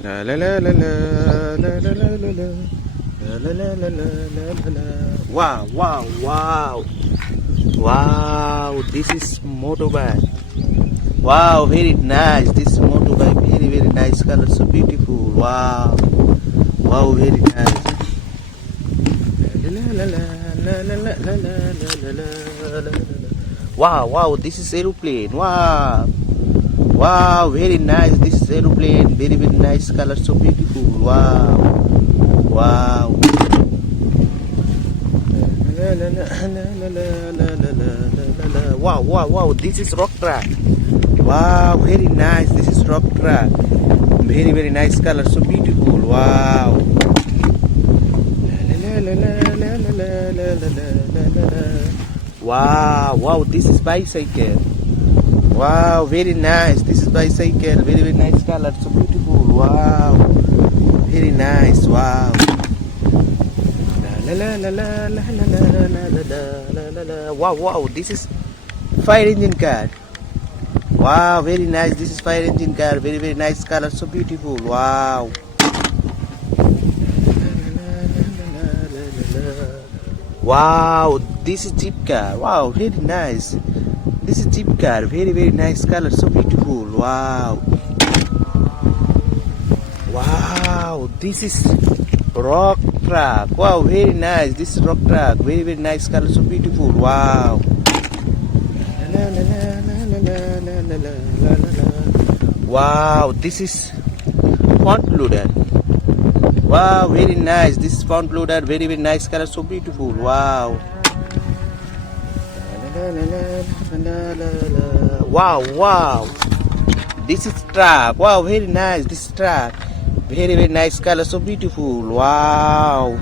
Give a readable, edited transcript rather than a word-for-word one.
La la la la la la la la la la. La la la la la la la. Wow, wow, wow. Wow, this is motorbike. Wow, very nice. This is motorbike, very, very nice color, so beautiful. Wow, wow, very nice. La la la la la la la la la la la. Wow, wow, this is aeroplane. Wow, wow, very nice. This is aeroplane, very, very nice color, so beautiful. Wow, wow. Wow, wow, wow, this is rock track. Wow, very nice. This is rock track. Very, very nice color, so beautiful. Wow. Wow, wow, this is bicycle. Wow, very nice. This is bicycle. Very, very nice color, so beautiful. Wow. Very nice. Wow. Wow, wow, this is fire engine car. Wow, very nice. This is fire engine car. Very, very nice color, so beautiful. Wow. Wow, this is jeep car. Wow, very nice. This is jeep car. Very, very nice color, so beautiful. Wow. Wow, this is rock truck. Wow, very nice. This is rock truck. Very, very nice color, so beautiful. Wow. Wow, this is front loader. Wow, very nice. This is front loader. Very, very nice color, so beautiful. Wow. Wow, wow. This is truck. Wow, very nice. This is truck. Very, very nice color, so beautiful. Wow.